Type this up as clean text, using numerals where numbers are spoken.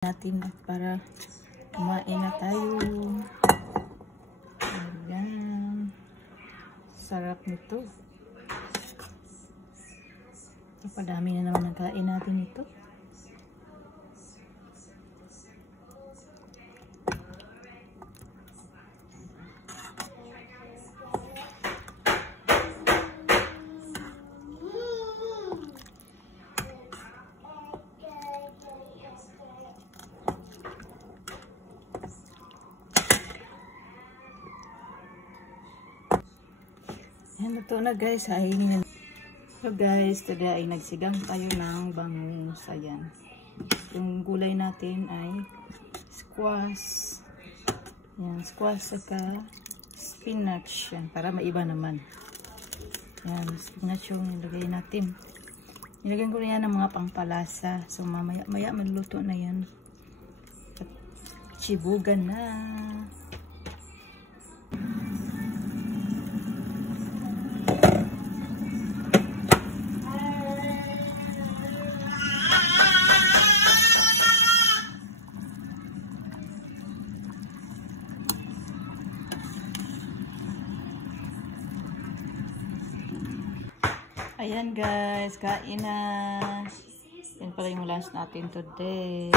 natin para kumain na tayo. Ayan. Sarap nito. Napadami na naman ang kain natin ito. Ayan, ito na guys. So guys, today ay nagsigang tayo ng bangus. Ayan. Yung gulay natin ay squash. Ayan, squash saka spinach. Ayan, para maiba naman. Ayan, spinach yung nilagay natin. Nilagyan ko na yan ng mga pangpalasa. So mamaya maluto na yan. At chibugan na. Ayan guys, kain na. Yan pala yung lunch natin today.